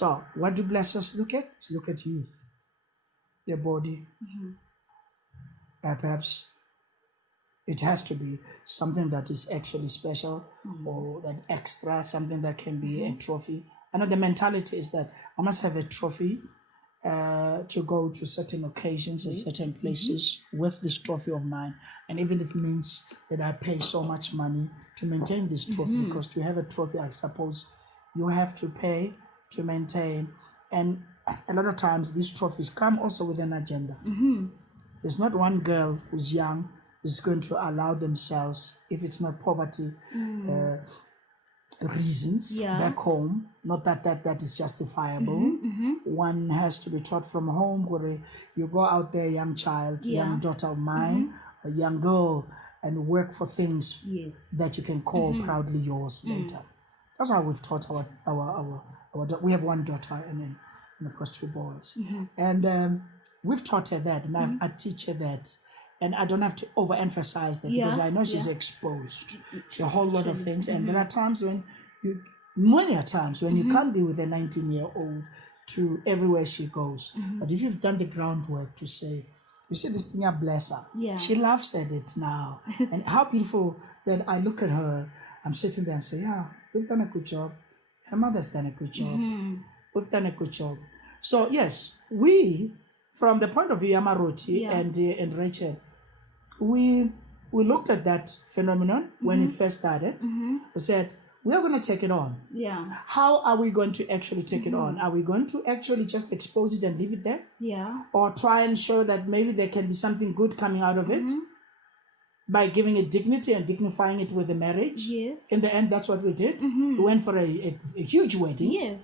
So, what do blessers look at? Look at youth, their body. Perhaps it has to be something that is actually special or that extra, something that can be a trophy. I know the mentality is that I must have a trophy to go to certain occasions and certain places with this trophy of mine. And even if it means that I pay so much money to maintain this trophy, because to have a trophy, I suppose you have to pay to maintain. And a lot of times these trophies come also with an agenda. There's not one girl who's young is going to allow themselves, if it's not poverty reasons back home, not that is justifiable. One has to be taught from home where you go out there, young child, young daughter of mine, a young girl, and work for things that you can call proudly yours later. That's how we've taught our we have one daughter and of course 2 boys. And we've taught her that, and I teach her that. And I don't have to overemphasize that because I know she's exposed to a whole lot of things. And there are times when many times when you can't be with a 19-year-old to everywhere she goes. But if you've done the groundwork to say, you see this thing, I bless her. She laughs at it now. And how beautiful that I look at her, I'm sitting there and say, yeah, we've done a good job. Her mother's done a good job. We've done a good job. So yes, we, from the point of view of Marothi and Rachel, we looked at that phenomenon when it first started. We said, we are going to take it on. How are we going to actually take it on? Are we going to actually just expose it and leave it there? Or try and show that maybe there can be something good coming out of it by giving it dignity and dignifying it with a marriage? In the end, that's what we did. We went for a huge wedding.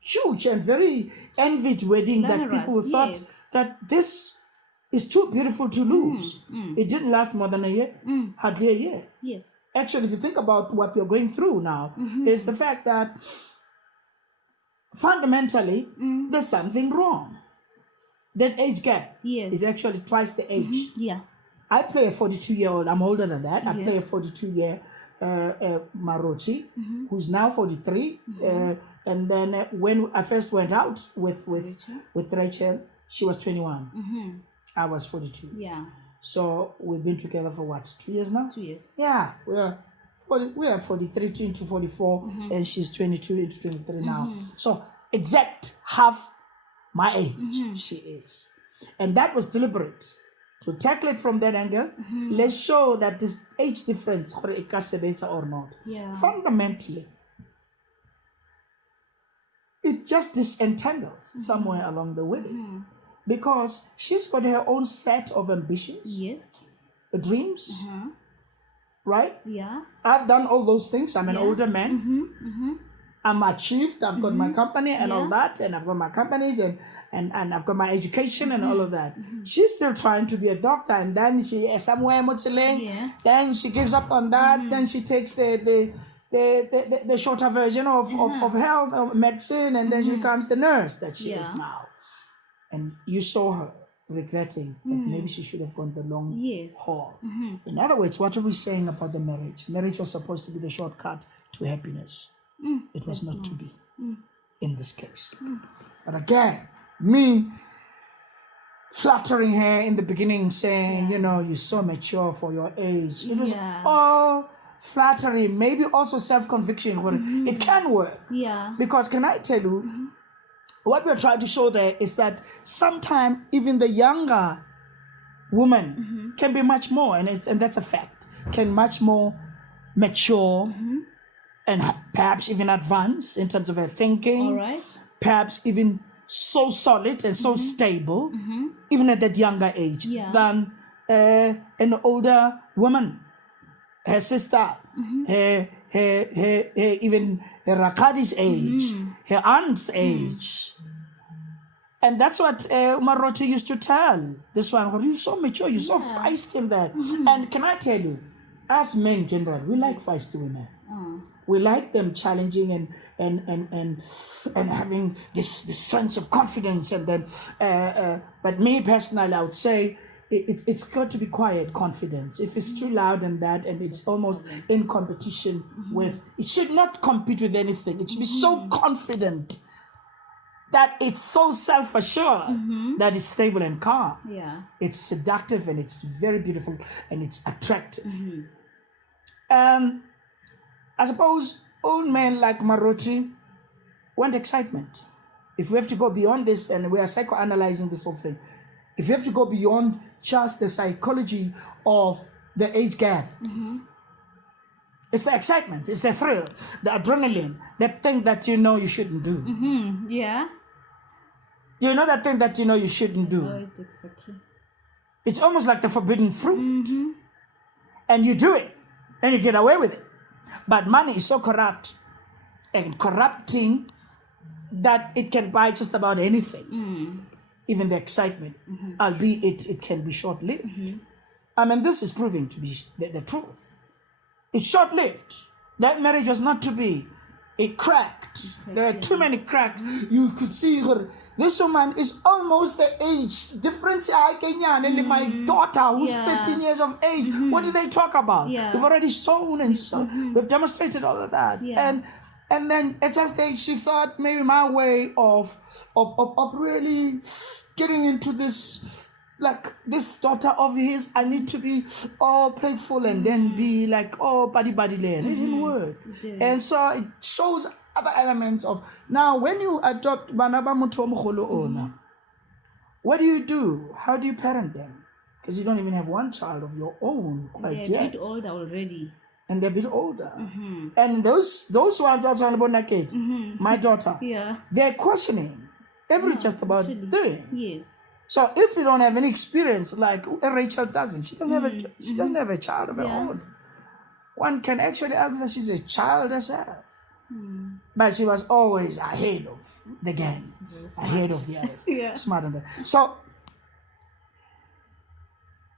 Huge and very envied wedding that people thought that this is too beautiful to lose. It didn't last more than a year, hardly a year. Actually, if you think about what we're going through now, is the fact that fundamentally there's something wrong. That age gap is actually twice the age. I play a 42-year-old, I'm older than that. I play a 42-year Marothi, who's now 43. And then when I first went out with Rachel, she was 21. I was 42. So we've been together for what, 2 years now? 2 years. Yeah, we are 43 into 44, and she's 22 into 23 now. So exact half my age she is. And that was deliberate. To tackle it from that angle, let's show that this age difference, or not, fundamentally, it just disentangles somewhere along the way. Because she's got her own set of ambitions, dreams, right? I've done all those things. I'm an older man. I'm achieved. I've got my company and all that, and I've got my companies and I've got my education and all of that. She's still trying to be a doctor, and then she somewhere mutziling. Then she gives up on that. Then she takes the shorter version of health or medicine, and then she becomes the nurse that she is now. And you saw her regretting that maybe she should have gone the long haul. In other words, what are we saying about the marriage? Marriage was supposed to be the shortcut to happiness. It was not to be in this case. But again, me flattering her in the beginning, saying, you know, you're so mature for your age. It was all flattery, maybe also self-conviction. Where it can work. Because can I tell you, what we're trying to show there is that sometimes even the younger woman can be much more, and that's a fact, can much more mature and perhaps even advance in terms of her thinking. Perhaps even so solid and so stable, even at that younger age, than an older woman, her sister, her even her Rakadi's age, her aunt's age. And that's what Marothi used to tell this one. Well, you're so mature, you're so feisty in that. And can I tell you, as men generally, we like feisty women. We like them challenging and having this sense of confidence. And then, but me personally, I would say it's got to be quiet confidence. If it's too loud and that, and it's almost in competition with, it should not compete with anything. It should be so confident that it's so self-assured that it's stable and calm. Yeah. It's seductive and it's very beautiful and it's attractive. I suppose old men like Marothi want excitement. If we have to go beyond this, and we are psychoanalyzing this whole thing, if you have to go beyond just the psychology of the age gap, it's the excitement, it's the thrill, the adrenaline, that thing that you know you shouldn't do. Yeah. You know that thing that you know you shouldn't do. Oh, exactly. It's almost like the forbidden fruit. And you do it, and you get away with it. But money is so corrupt and corrupting that it can buy just about anything, even the excitement, albeit it can be short-lived. I mean, this is proving to be the truth. It's short-lived. That marriage was not to be. It cracked. There are too many cracks. You could see her. This woman is almost the age difference. And my daughter, who's 13 years of age, what do they talk about? Yeah. We've already sown and sown. We've demonstrated all of that. Yeah. And then at some stage she thought maybe my way of really getting into this, like this daughter of his, I need to be all playful and then be like, oh, buddy land. It didn't work. And so it shows other elements of, now when you adopt Banaba Mutomholo owner, what do? How do you parent them? Because you don't even have one child of your own quite yet. They're a bit older already. And they're a bit older. And those ones also on Bonakate, my daughter, they're questioning every just about thing. Yes. So if you don't have any experience, like Rachel doesn't, she doesn't have a child of her own. One can actually argue that she's a child herself. But she was always ahead of the game, ahead of the others, smarter than that. So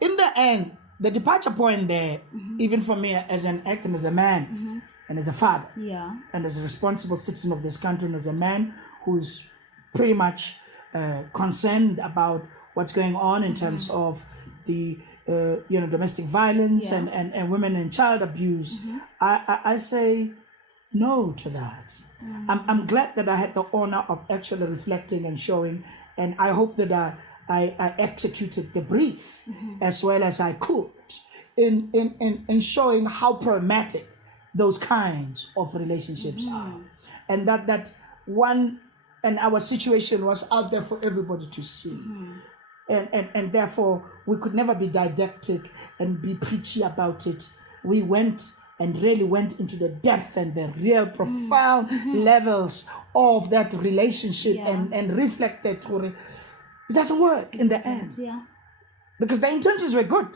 in the end, the departure point there, even for me as an actor and as a man and as a father, and as a responsible citizen of this country and as a man who's pretty much concerned about what's going on in terms of the domestic violence and women and child abuse, I say no to that. I'm glad that I had the honor of actually reflecting and showing, and I hope that I executed the brief as well as I could in showing how problematic those kinds of relationships are, and that one and our situation was out there for everybody to see, and therefore we could never be didactic and be preachy about it. We went and really went into the depth and the real profound levels of that relationship and reflected through it. It doesn't work in the end. Because the intentions were good.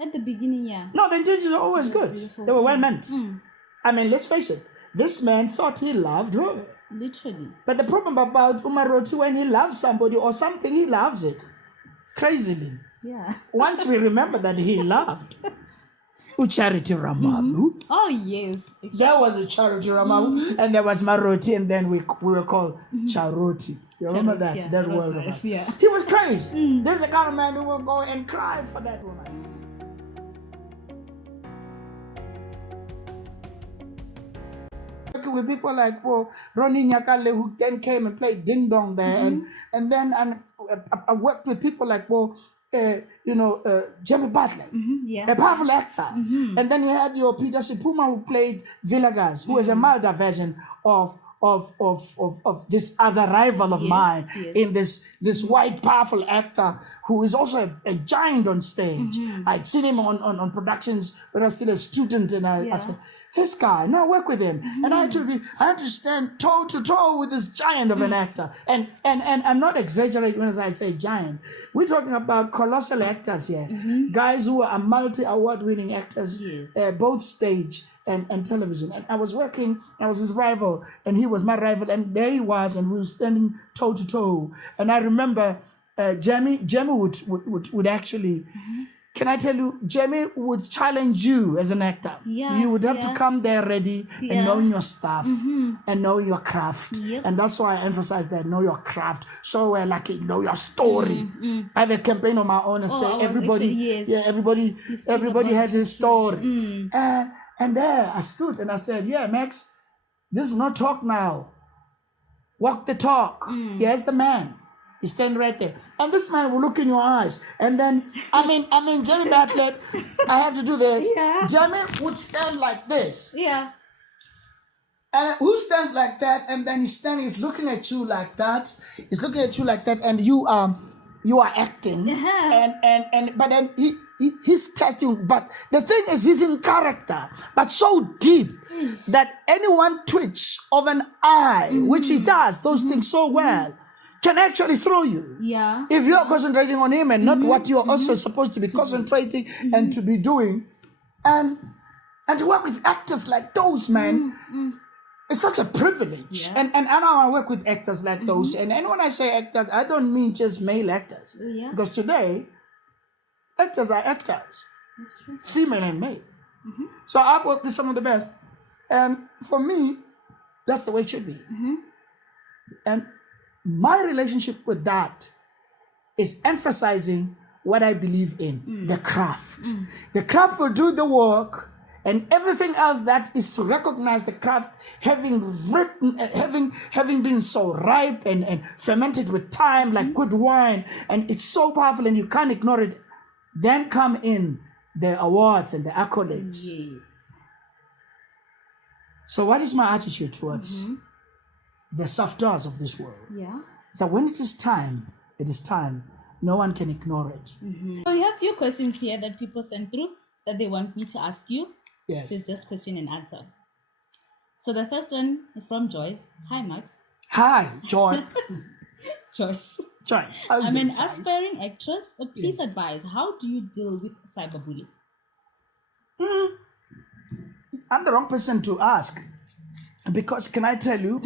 At the beginning, No, the intentions were always good. Beautiful. They were well meant. I mean, let's face it. This man thought he loved her. Literally. But the problem about Umarothi, when he loves somebody or something, he loves it. Crazily. Once we remember that he loved Charity Ramabu. Oh, yes. There was a Charity Ramabu, and there was Marothi, and then we were called Charoti. You remember that? That word. Nice, He was crazy. There's a kind of man who will go and cry for that woman. With people like Ronnie Nyakale, who then came and played Ding Dong there, and then I worked with people like Jimmy Butler, a powerful actor, and then you had your Peter Sipuma, who played Villagas, who was a milder version of this other rival of mine in this white powerful actor who is also a giant on stage. I'd seen him on productions when I was still a student, and I said, this guy, no, work with him. And I had to stand toe to toe with this giant of an actor. And I'm not exaggerating when I say giant. We're talking about colossal actors here. Guys who are multi-award winning actors, both stage and television. And I was his rival, and he was my rival, and there he was, and we were standing toe to toe. And I remember Jamie would actually, can I tell you, Jamie would challenge you as an actor. You would have to come there ready and knowing your stuff and knowing your craft. And that's why I emphasize that, know your craft. So know your story. I have a campaign on my own and say everybody has a story. And there I stood and I said, Max, this is not talk now. walk the talk. Here's the man. He's standing right there. And this man will look in your eyes. And then, I mean, Jamie Bartlett, I have to do this. Yeah. Jamie would stand like this. Yeah. And who stands like that? And then he's looking at you like that. He's looking at you like that, and you are acting. But then he's testing. But the thing is, he's in character, but so deep that any one twitch of an eye, which he does those things so well, can actually throw you. Yeah. If you're concentrating on him and not what you're also supposed to be concentrating and to be doing. And to work with actors like those, man, it's such a privilege. Yeah. And I want to work with actors like those. And when I say actors, I don't mean just male actors. Yeah. Because today, actors are actors. That's true. Female and male. So I've worked with some of the best. And for me, that's the way it should be. And my relationship with that is emphasizing what I believe in, the craft. The craft will do the work, and everything else that is to recognize the craft having been so ripe and fermented with time like good wine, and it's so powerful and you can't ignore it. Then come in the awards and the accolades. Yes. So what is my attitude towards the softwares of this world? Yeah. So when it is time, it is time. No one can ignore it. So we have a few questions here that people sent through that they want me to ask you. Yes. So it's just question and answer. So the first one is from Joyce. Hi, Max. Hi, Joy. Joyce. Joyce. I'm an aspiring actress. Please advise, how do you deal with cyberbullying? I'm the wrong person to ask. Because can I tell you,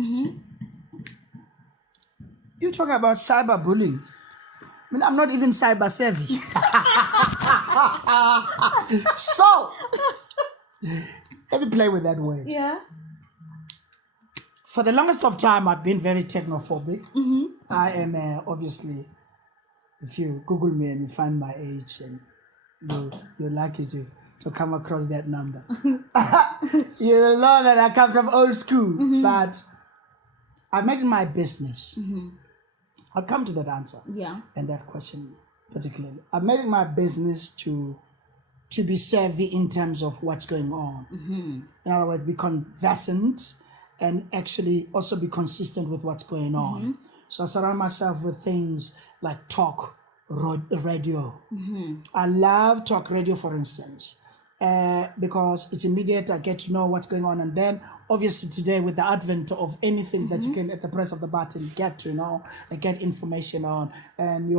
you're talking about cyberbullying. I mean, I'm not even cyber savvy. So, let me play with that word. Yeah. For the longest of time, I've been very technophobic. I am obviously, if you Google me and you find my age, and you're lucky to come across that number. You'll know that I come from old school, but I made it my business. I'll come to that answer. Yeah. And that question particularly. I made it my business to be savvy in terms of what's going on. In other words, be conversant and actually also be consistent with what's going on. So I surround myself with things like talk radio. I love talk radio, for instance, because it's immediate. I get to know what's going on. And then obviously today, with the advent of anything that you can at the press of the button get to know and get information on, and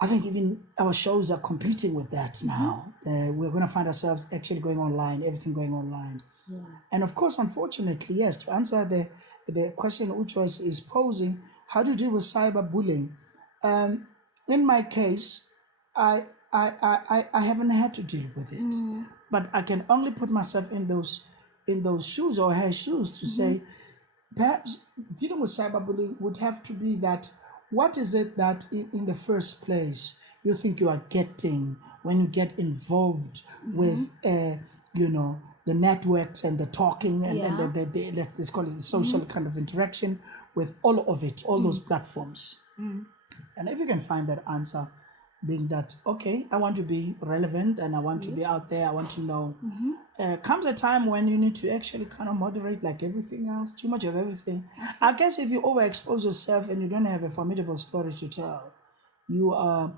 I think even our shows are competing with that now. We're going to find ourselves actually going online, everything going online. Yeah. And of course, unfortunately, yes, to answer the question which is posing, how do you deal with cyberbullying? In my case, I haven't had to deal with it, but I can only put myself in those shoes or her shoes to say, perhaps dealing with cyberbullying would have to be that. What is it that in the first place you think you are getting when you get involved with, the networks and the talking and the let's call it the social kind of interaction with all of it, all those platforms? And if you can find that answer, being that, okay, I want to be relevant and I want to be out there, I want to know. Comes a time when you need to actually kind of moderate, like everything else, too much of everything. I guess if you overexpose yourself and you don't have a formidable story to tell, you are.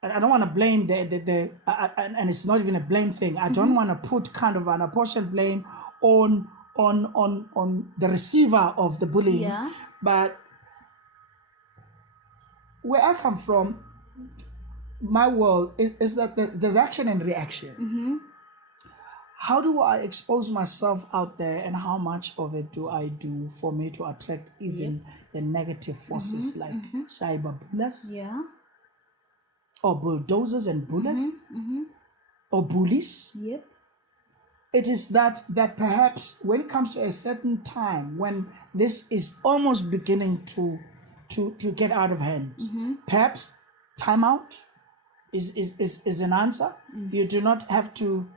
I don't want to blame and it's not even a blame thing. I don't want to put kind of an apportioned blame on the receiver of the bullying. Yeah. But where I come from, my world is that there's action and reaction. How do I expose myself out there, and how much of it do I do for me to attract even the negative forces like cyberbullies? Yeah. Or bulldozers and bullies? Or bullies? Yep. It is that perhaps when it comes to a certain time when this is almost beginning to get out of hand, perhaps timeout is an answer. You do not have to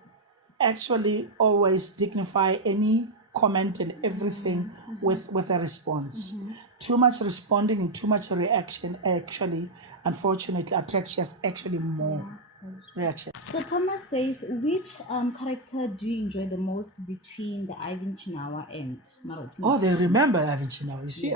actually always dignify any comment and everything with a response. Too much responding and too much reaction actually, unfortunately, attracts just actually more reaction. So Thomas says, which character do you enjoy the most between the Ivan Chinawa and Marothi? Oh, they remember Ivan Chinawa. You see,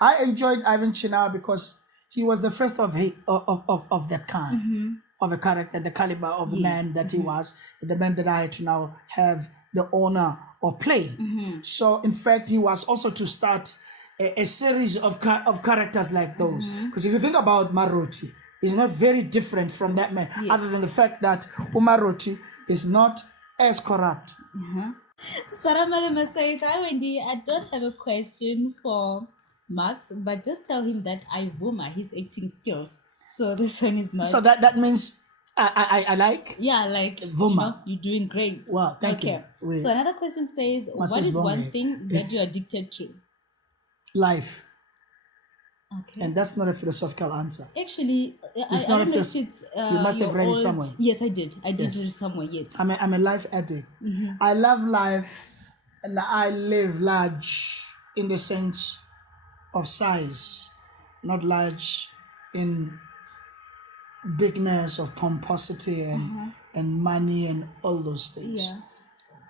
I enjoyed Ivan Chinawa because he was the first of that kind, of a character, the caliber of the man that he was, the man that I had to now have the honor of playing. So, in fact, he was also to start a series of characters like those. Because if you think about Marothi, he's not very different from that man, other than the fact that Marothi is not as corrupt. Sarah Malema says, hi Wendy, I don't have a question for Max, but just tell him that I vuma his acting skills. So this one is not. So that means I like? Yeah, like Vuma. you're doing great. Wow, thank you. So another question says, what is one thing that you're addicted to? Life. Okay. And that's not a philosophical answer. Actually, I don't know if it's you must have read it somewhere. Yes, I did. I did read it somewhere, yes. I'm a life addict. I love life and I live large in the sense of size, not large in bigness of pomposity and money and all those things. Yeah.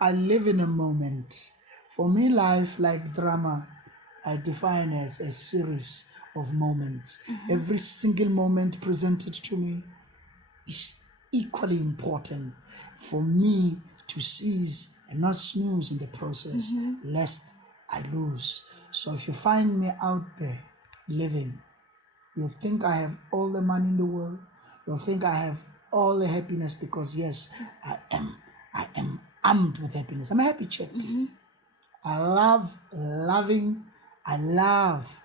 I live in a moment. For me, life, like drama, I define as a series of moments. Every single moment presented to me is equally important for me to seize and not snooze in the process, lest I lose. So if you find me out there living, you'll think I have all the money in the world. You'll think I have all the happiness because yes, I am armed with happiness. I'm a happy chap. I love loving. I love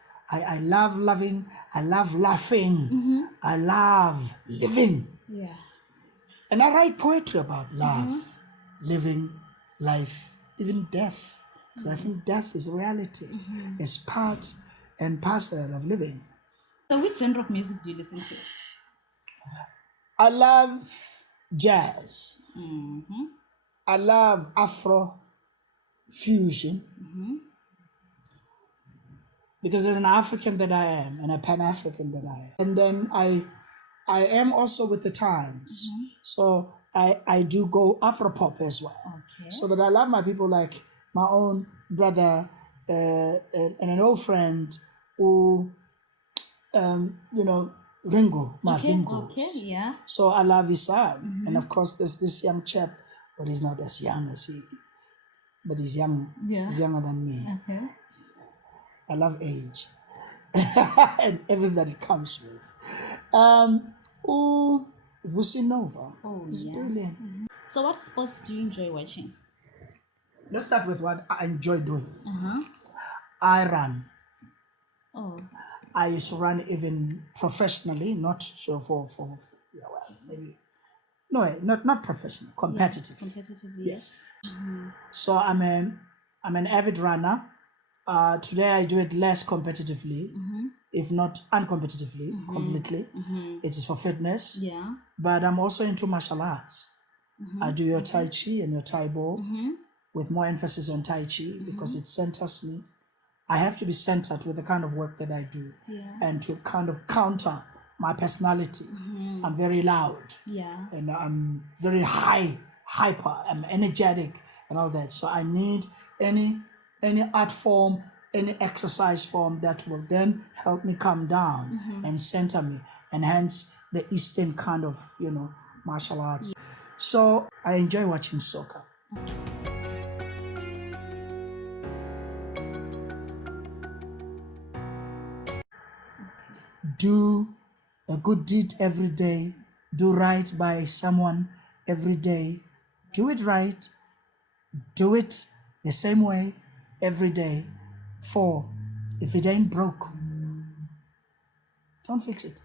loving. I love laughing. I love living. Yeah. And I write poetry about love, living, life, even death. Because I think death is reality. It's part and parcel of living. So which genre of music do you listen to? I love jazz. I love Afro fusion. Because as an African that I am, and a Pan-African that I am. And then I am also with the times. So I do go Afro-pop as well. Okay. So that I love my people like my own brother and an old friend who, Ringo, Martinko. Okay, yeah. So I love his son. And of course, there's this young chap, but he's not as young as he, but he's young. Yeah. He's younger than me. Okay. I love age and everything that it comes with. Vusinova is brilliant. So what sports do you enjoy watching? Let's start with what I enjoy doing. I run. Oh. I used to run even professionally, not so maybe. No, not professional, competitively. Competitively. Yes. So I'm an avid runner. Today I do it less competitively, if not uncompetitively, completely. It is for fitness. Yeah. But I'm also into martial arts. I do your Tai Chi and your Tai Bo with more emphasis on Tai Chi because it centers me. I have to be centered with the kind of work that I do and to kind of counter my personality. I'm very loud. Yeah. And I'm very hyper, I'm energetic and all that. So I need any art form, any exercise form that will then help me calm down and center me, and hence the Eastern kind of, martial arts. So I enjoy watching soccer. Do a good deed every day. Do right by someone every day. Do it right. Do it the same way every day. For if it ain't broke, don't fix it.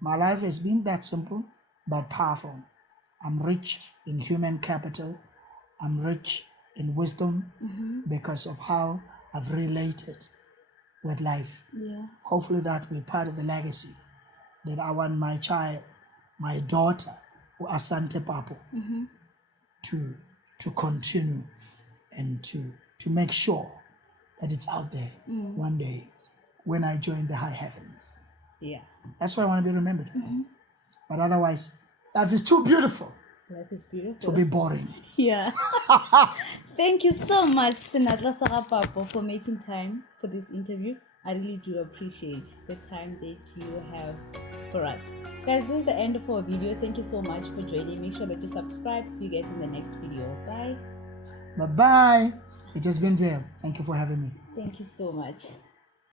My life has been that simple but powerful. I'm rich in human capital. I'm rich in wisdom because of how I've related with life. Yeah. Hopefully that will be part of the legacy that I want my child, my daughter, Asante Papo, to continue. and to make sure that it's out there one day when I join the high heavens. Yeah. That's what I want to be remembered by. But otherwise, life is too beautiful. Life is beautiful. To be boring. Yeah. Thank you so much, Senatla Papo, for making time for this interview. I really do appreciate the time that you have for us. Guys, this is the end of our video. Thank you so much for joining. Make sure that you subscribe. See you guys in the next video. Bye. Bye-bye. It has been real. Thank you for having me. Thank you so much.